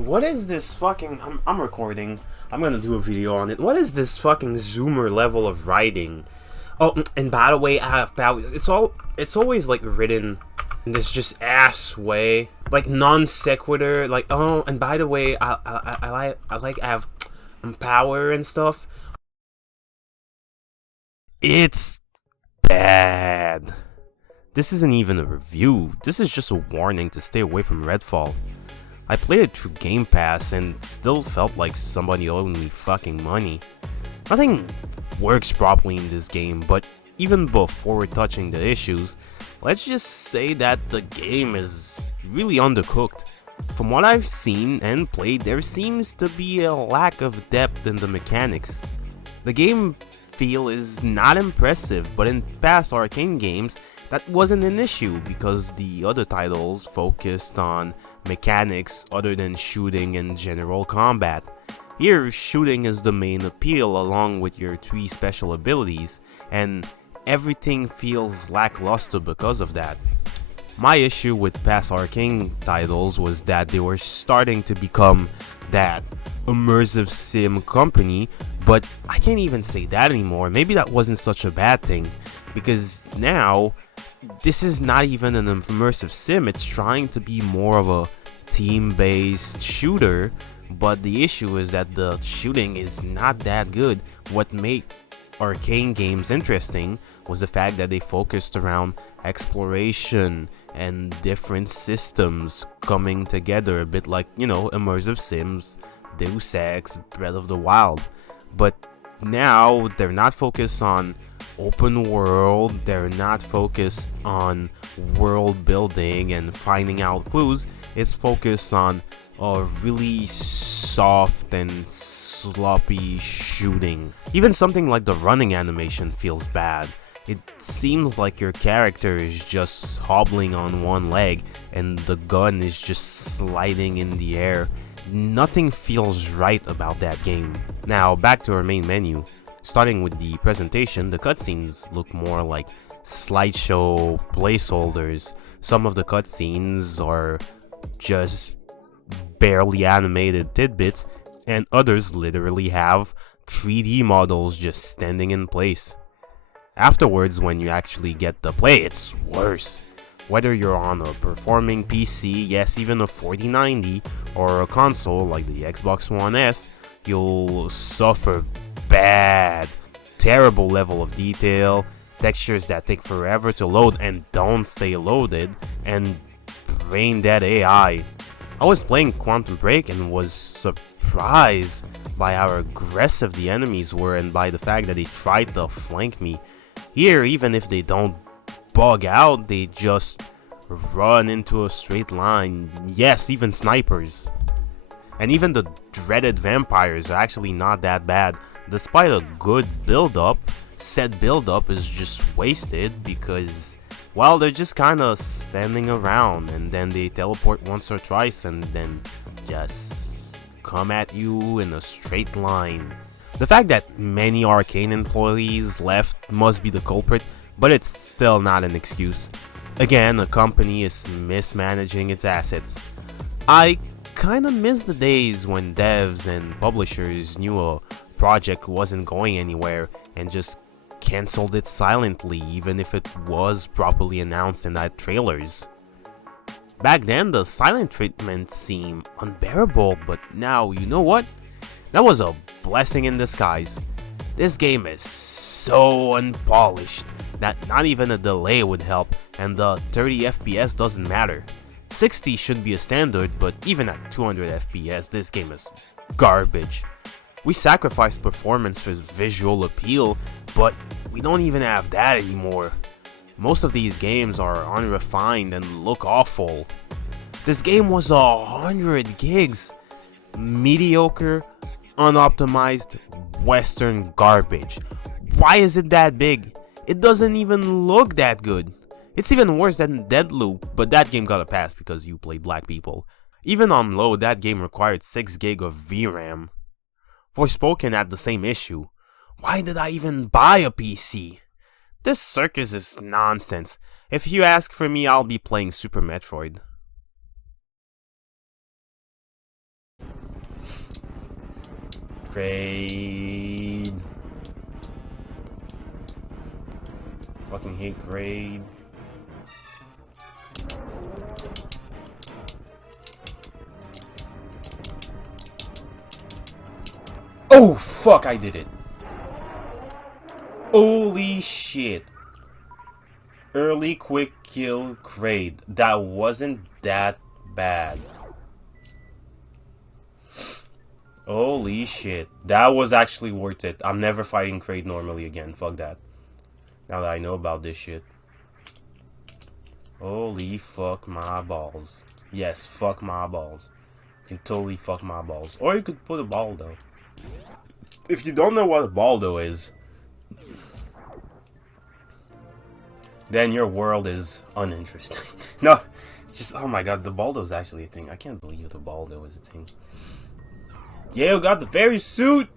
What is this fucking... I'm recording. I'm gonna do a video on it. What is this fucking zoomer level of writing? Oh, and by the way, it's always like written in this just ass way, like non sequitur. Like, oh, and by the way, I have power and stuff. It's bad. This isn't even a review. This is just a warning to stay away from Redfall. I played it through Game Pass and still felt like somebody owed me fucking money. Nothing works properly in this game, but even before touching the issues, let's just say that the game is really undercooked. From what I've seen and played, there seems to be a lack of depth in the mechanics. The game feel is not impressive, but in past Arcane games, that wasn't an issue because the other titles focused on mechanics other than shooting and general combat. Here, shooting is the main appeal along with your 3 special abilities, and everything feels lackluster because of that. My issue with past Arcane titles was that they were starting to become that immersive sim company, but I can't even say that anymore. Maybe that wasn't such a bad thing, because now this is not even an immersive sim. It's trying to be more of a team-based shooter, but the issue is that the shooting is not that good. What made Arcane games interesting was the fact that they focused around exploration and different systems coming together, a bit like, you know, immersive sims, Deus Ex, Breath of the Wild. But now they're not focused on open world, they're not focused on world building and finding out clues. It's focused on a really soft and sloppy shooting. Even something like the running animation feels bad. It seems like your character is just hobbling on one leg and the gun is just sliding in the air. Nothing feels right about that game. Now back to our main menu. Starting with the presentation, the cutscenes look more like slideshow placeholders. Some of the cutscenes are just barely animated tidbits, and others literally have 3D models just standing in place. Afterwards, when you actually get to play, it's worse. Whether you're on a performing PC, yes, even a 4090, or a console like the Xbox One S, you'll suffer bad. Terrible level of detail, textures that take forever to load and don't stay loaded, and brain dead AI. I was playing Quantum Break and was surprised by how aggressive the enemies were and by the fact that they tried to flank me. Here, even if they don't bug out, they just run into a straight line. Yes, even snipers. And even the dreaded vampires are actually not that bad. Despite a good build-up, said build-up is just wasted because, well, they're just kinda standing around and then they teleport once or twice and then just come at you in a straight line. The fact that many Arcane employees left must be the culprit, but it's still not an excuse. Again, a company is mismanaging its assets. I kinda miss the days when devs and publishers knew a project wasn't going anywhere and just cancelled it silently even if it was properly announced in the trailers. Back then, the silent treatment seemed unbearable, but now, you know what? That was a blessing in disguise. This game is so unpolished that not even a delay would help, and the 30 FPS doesn't matter. 60 should be a standard, but even at 200 FPS, this game is garbage. We sacrificed performance for visual appeal, but we don't even have that anymore. Most of these games are unrefined and look awful. This game was 100 gigs. Mediocre, unoptimized, Western garbage. Why is it that big? It doesn't even look that good. It's even worse than Deadloop, but that game got a pass because you play black people. Even on low, that game required 6 gig of VRAM. Forspoken had the same issue. Why did I even buy a PC? This circus is nonsense. If you ask for me, I'll be playing Super Metroid. Grade. Fucking hate grade. Oh fuck, I did it. Holy shit. Early quick kill grade. That wasn't that bad. Holy shit. That was actually worth it. I'm never fighting Kraid normally again. Fuck that. Now that I know about this shit. Holy fuck my balls. Yes, fuck my balls. You can totally fuck my balls. Or you could put a baldo. If you don't know what a baldo is, then your world is uninteresting. No, it's just, oh my god, the baldo is actually a thing. I can't believe the baldo is a thing. Yeah, we got the fairy suit!